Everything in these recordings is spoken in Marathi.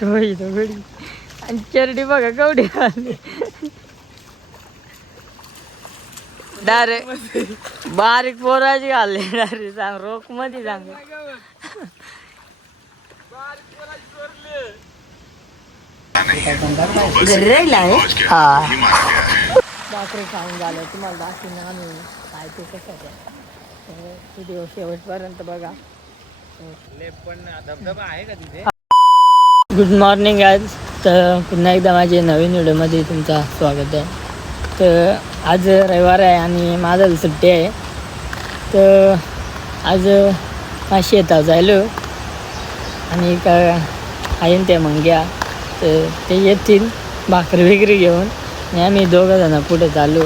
टोळी दगडी आणि चरडी बघा कवडी आली डायरेक्ट बारीक पोराची घालले डायरेक्ट सांग रोख मध्ये सांग घरी राहिला आहे हा बाकरी खाऊन झालं तुम्हाला दाखवून आम्ही काय ते कसं व्हिडिओ शेवटपर्यंत बघा. धबधबा आहे का तिथे? गुड मॉर्निंग आज. तर पुन्हा एकदा माझे नवीन व्हिडिओमध्ये तुमचं स्वागत आहे. तर आज रविवार आहे आणि माझं सुट्टी आहे. तर आज माझ्या शेतात जायलो आणि का आहे त्या मंग्या तर ते येतील भाकरी बिकरी घेऊन आणि आम्ही दोघंजणं पुढे चालू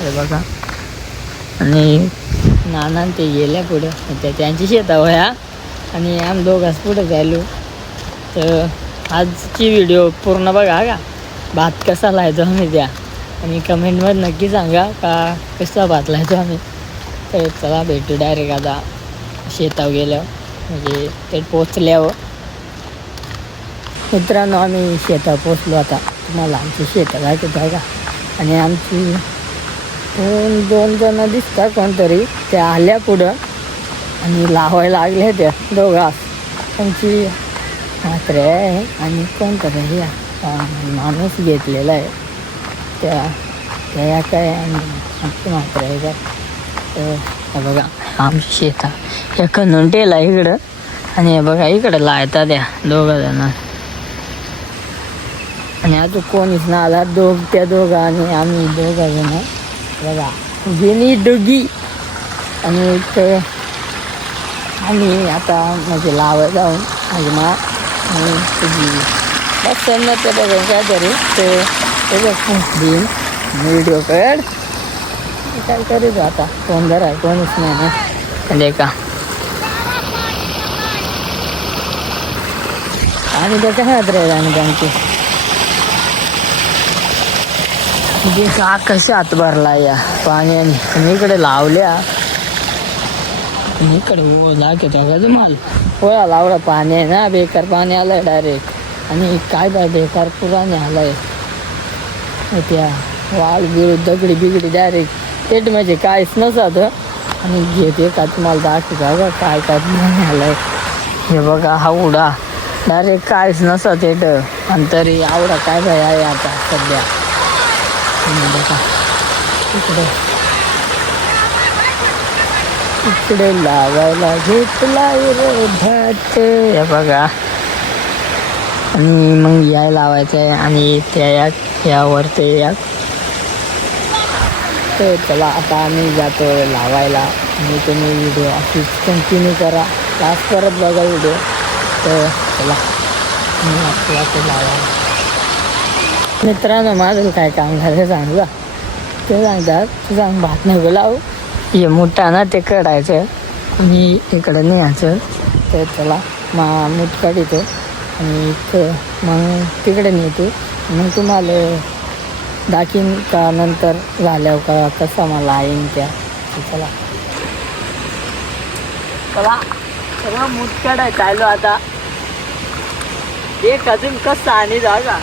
हे बघा. आणि नाना ते गेल्या पुढे त्यांची शेता वया आणि आम्ही दोघांच पुढे जायलो. तर आजची व्हिडिओ पूर्ण बघा का भात कसा लायचो आम्ही द्या आणि कमेंटमध्ये नक्की सांगा का कसा भात लायचो आम्ही. तर चला भेटू डायरेक्ट आता शेतावर गेल्यावर म्हणजे ते पोचल्यावर. मित्रांनो आम्ही शेतावर पोचलो. आता तुम्हाला आमची शेतं दाखवत आहे का आणि आमची दोन जणं दिसतात कोणतरी त्या आल्या पुढं आणि लावायला लागल्या त्या दोघांस. त्यांची मात्रे आहे आणि कोणतरी हे माणूस घेतलेला आहे त्या काय आणि आमची मात्रे आहे का. तर बघा आमची शेता या कनोंटेला इकडं आणि हे बघा इकडं लायतात त्या दोघंजणं आणि अजून कोणीच ना आला त्या दोघं आणि आम्ही दोघंजणं बघा गेली दोघी. आणि इथं आम्ही आता म्हणजे लावायला जाऊन माझी मा आणि तुझी बस त्यांना ते बघा काय तरी ते देईन व्हिडिओ काढ काय करू आता फोन जरा कोणीच नाही ना का. आणि त्याच्या हात राहील आणि त्यांची कशी हात भरला या पाण्याने इकडे लावल्या इकडे दाखवतो का तुम्हाला पोळा लावला पाणी आहे ना बेकार पाणी आलंय डायरेक्ट आणि काय बाय बेकार पुराने आलाय त्या वाळ बिळ दगडी बिगडी डायरेक्ट पेट म्हणजे काहीच नसत आणि घेते का तुम्हाला दाखवतो का काय काय पुराने आलाय. हे बघा हा उडा डायरेक्ट काहीच नसत येत आणि तरी आवडा काय बाय आहे आता सध्या. बघा इकडे लावायला घेतला रे भात हे बघा. आणि मग याय लावायचं आहे आणि त्या यावर ते या. तर चला आता आम्ही जातो लावायला आणि तुम्ही व्हिडिओ अशीच कंटिन्यू करा लास्ट परत बघा व्हिडिओ. तर चला मी आपल्याला लावायला. मित्रांनो माझं काय काम झालं सांगा ते सांगतात तू सांग भात नको लावू हे मोठा ना ते कढायचं आणि इकडं न्यायचं. तर त्याला मूठ काढतो आणि मग तिकडे नेतो मग तुम्हाला दाखीन का नंतर झाल्यावर का कसा मला येईन त्या. चला चला सगळं मूठ काढायचं आलो आता एक अजून कसा आणि जागा.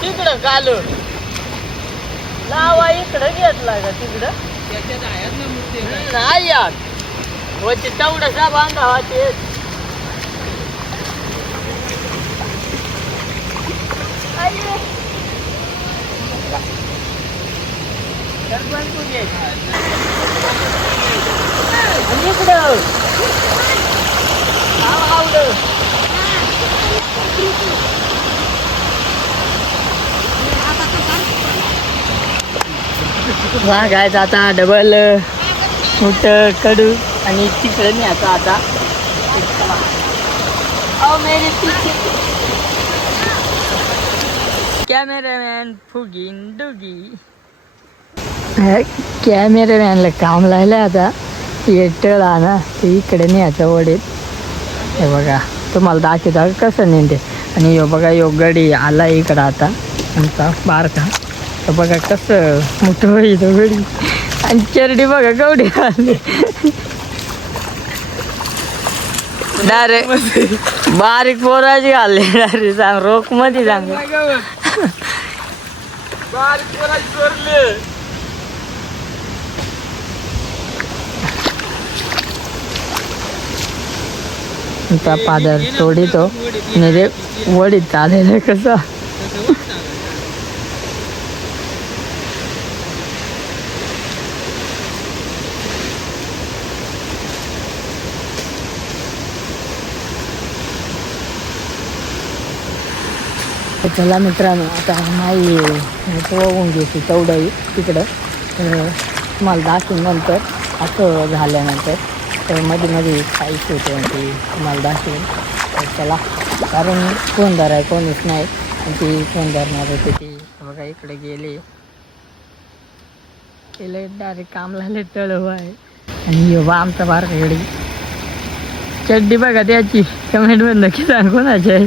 तिकडं कालू लावा इकडं घेतला का तिकडं त्याच्यात आहेत ना मूर्ती नाही यार वरती तेवढासा बांधावा ते. इकडं आवड हा गायचं आता डबल मोठ कडू आणि तिकडे नाही आता कॅमेरामॅन फुगीन डुगी कॅमेरामॅनला काम लायलं आता येटळ ना ते इकडे नाही आता वडीत हे बघा तुम्हाला दाखवता कसं नाही ते आणि यो बघा यो गडी आला इकडं आता आमचा बारका तर बघा कसं मोठं होईल तो गडी आणि चरडी बघा गवडी आली डायरेक्ट बारीक पोराची घालली डायरेक्ट सांग रोख मध्ये सांग त्या पादर तोडीतो आणि रे वडीत चालेल कसं चला मित्रांनो आता नाही बघून घेते तेवढंही तिकडं तुम्हाला दाखवून नंतर असं झाल्यानंतर तर मध्ये मध्ये काहीच होते आणि ती तुम्हाला दाखवेन तर चला कारण फोन धराय कोणीच नाही आणि ती फोन धरणार होते ती बघा इकडे गेले केले डायरेक्ट कामला तळव आहे आणि यो बा आमचा बारकाकडे चड्डी बघा त्याची कमेंटमध्ये नक्की सांग कोणाची आहे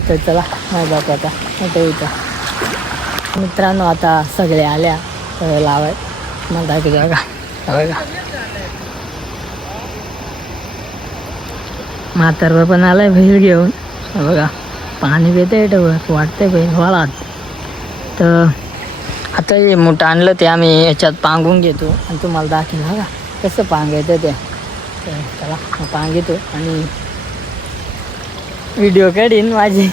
तर चला नाही जातो आता मोठं इथं मित्रांनो आता सगळे आल्या लावाय मला दाखवतो बघा बघा म्हातारवर पण आलाय बैल घेऊन बघा पाणी पिते वाटतंय बैल वाळात तर आता हे मोठं आणलं ते आम्ही याच्यात पांगून घेतो आणि तुम्हाला दाखवेल बघा कसं पांगायचं ते तर चला पांगितो आणि व्हिडिओ काढीन माझी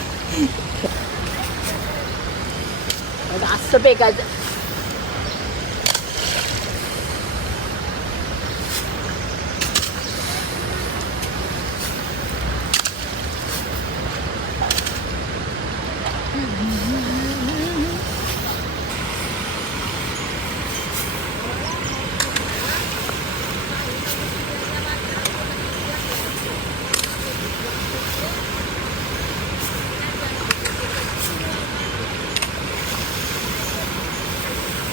असं पेकायचं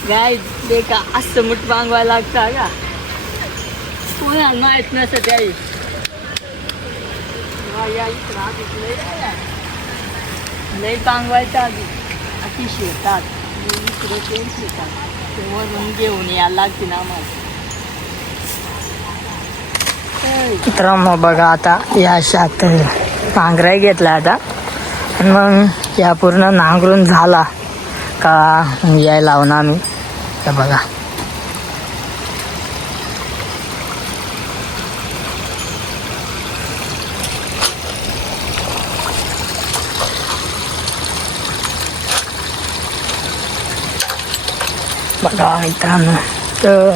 गाय देखा असं मुठ पांगवायला लागतं का कोणाला माहीत नसतं त्याही लई पांगवायचं आधी अति शेतात इकडे ते शेतात ते वरून घेऊन यायला लागते ना आम्हाला मित्रांनो बघा आता या शात पांघराय घेतला आता आणि मग या पूर्ण नांगरून झाला का यायला लावून आम्ही तर बघा बघा मित्रांनो तर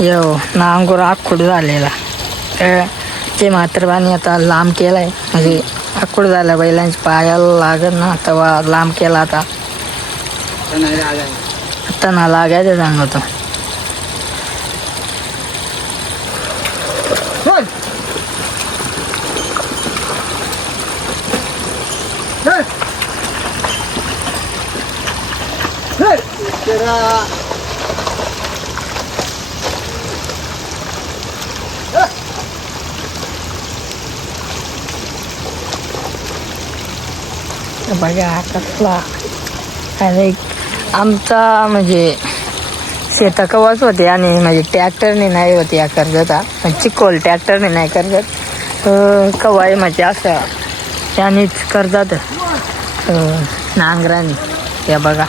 यो नांगूर आखूड झालेला तर ते मात्र पाणी आता लांब केलाय म्हणजे आखूड झाला बैलांच्या पायाला लागत ना तेव्हा लांब केला आता आता ना लागायचं सांगतो बघा कसला अरे आमचा म्हणजे शेता कवाच होते आणि म्हणजे ट्रॅक्टरने नाही होते या कर्जता चिकोल ट्रॅक्टरने नाही कर्जत कवाय म्हणजे असं त्यानेच कर्जात नांगराने या बघा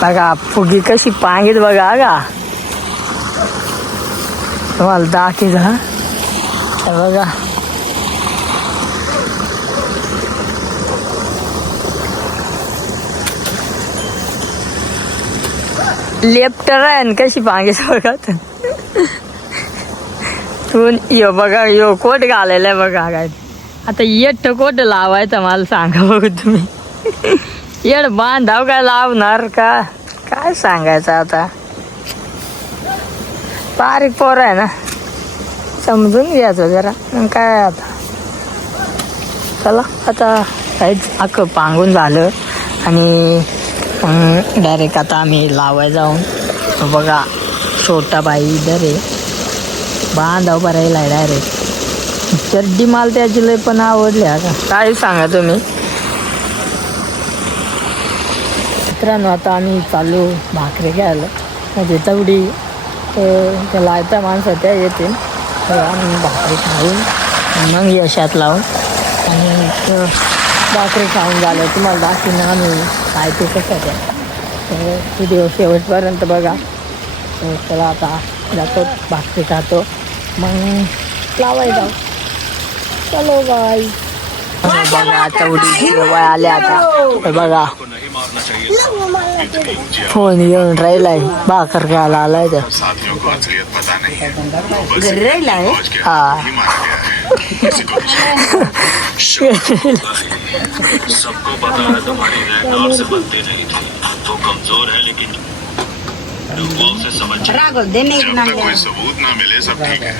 बघा फुगी कशी पांगीत बघा का तुम्हाला दाखीच हा बघा लेफ्ट आहे कशी पांगीत बघा इथून यो बघा यो कोट घालायला आहे बघा काय. आता येट कोट लावायचं मला सांगा बघू तुम्ही. येड बांधाव काय लावणार का काय सांगायचं आता. बारीक पोर आहे ना समजून घ्यायचं जरा मग काय आता. चला आता काहीच अख्खं पांगून झालं आणि डायरेक्ट आता आम्ही लावाय जाऊन. बघा छोटा बाई इधर आहे बांधाव भरायला डायरेक्ट. चड्डी माल त्याची लय पण आवडली आता काय सांगा तुम्ही. मित्रांनो आता आम्ही चालू भाकरी घ्यायला म्हणजे तेवढी त्या लायता माणसं त्या येतील तर आम्ही भाकरी खाऊन मग यशात लावून आणि भाकरी खाऊन झालं तुम्हाला दाखवून आम्ही काय ते कसं त्या. तर व्हिडिओ शेवटपर्यंत बघा. तर चला आता जातो भाकरी खातो मग लावायला. चलो बाय. बघा तेवढी जेव्हा आले आता बघा फोन घेऊन राहिलाय भाकर खायला आलाय तर घरी राहिलाय. हा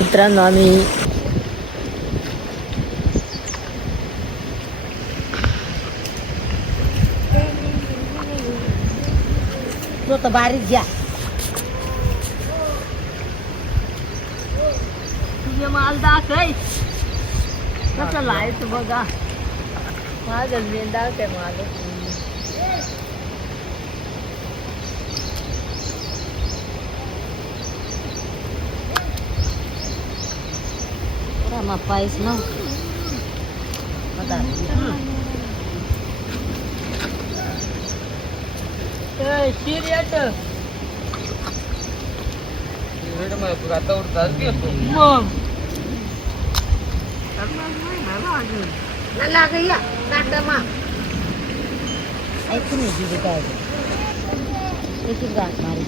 मित्रांनो आम्ही तो बारीक घ्या. तुझे माल दाखय कसं लायचं बघा. माझं मी दाखय माल. पायस ना शिर्याट आता उठतात घेतो. मग लागया काटमा ऐकून दिली काय एक गाठ मारी.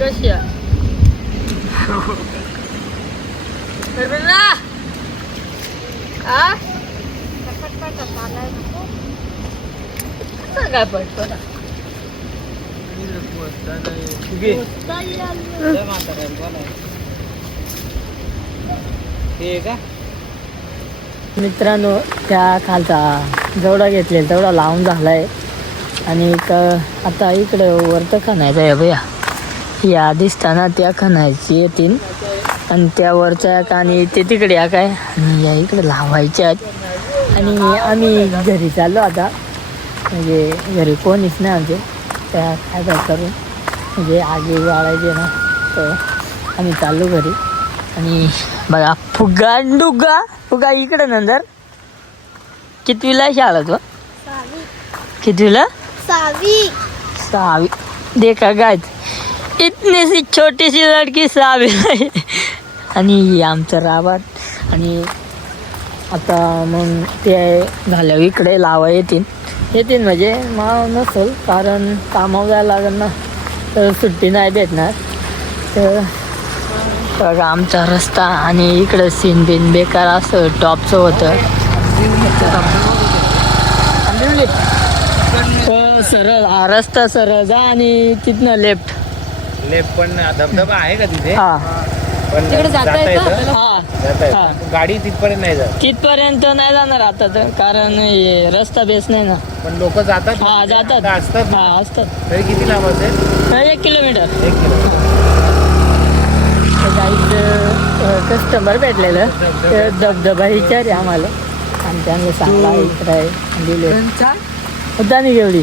कशी काय पडतो मित्रांनो. त्या खालचा जेवढा घेतलेला तेवढा लावून झालाय आणि आता इकडं वरतं खणायचं आहे भैया. या दिसताना त्या खणायची येतील आणि त्या वरच्या आणि ते तिकडे या काय आणि या इकडे लावायच्या आहेत. आणि आम्ही घरी चाललो आता म्हणजे घरी कोणीच नाही आमचे त्या काय करून म्हणजे आगी वाळायचे ना तर आम्ही चाललो घरी. आणि बघा फुगा डुगा फुगा इकडे नंतर कितवीला शाळा तो कितवीला 6वी. देखा गाय इतनी सी छोटी सी लडकी 6वी. आणि आमचं राबात आणि आता मग ते झाल्यावर इकडे लावा येतील म्हणजे मग नसेल कारण कामावर जायला लागेल ना तर सुट्टी नाही भेटणार. तर बघा आमचा रस्ता आणि इकडं सीन बिन बेकार असं टॉपचं होतं. सरळ हा रस्ता सरळ जा आणि तिथनं लेफ्ट पण धबधबा आहे का तिथे. हा पण तिकडे जाता येतं? जाता येतं. गाडी तिथपर्यंत नाही जात. तिथपर्यंत नाही जाणार आता तर कारण हे रस्ता बेस नाही ना. पण लोक जातात. हा जातात. असतात. हा असतात. तरी किती लांब असेल. 1 किलोमीटर. 1 किलोमीटर. कस्टमर भेटलेलं तर धबधबा विचार आम्हाला आणि त्यांनी सांगला इकडे दिले होता नाही एवढी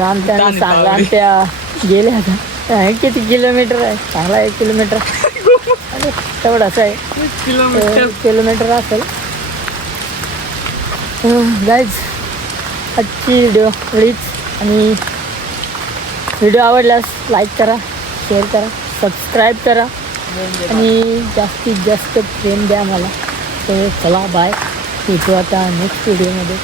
आमच्या सांगला आणि त्या गेल्या आता किती किलोमीटर आहे चांगला 1 किलोमीटर तेवढाच आहे. किलोमीटर असेल. गाईज आजची व्हिडिओ एवढीच आणि व्हिडिओ आवडल्यास लाईक करा शेअर करा, सबस्क्राईब करा आणि जास्तीत जास्त प्रेम द्या मला. तर चला बाय, भेटू आता नेक्स्ट व्हिडिओमध्ये.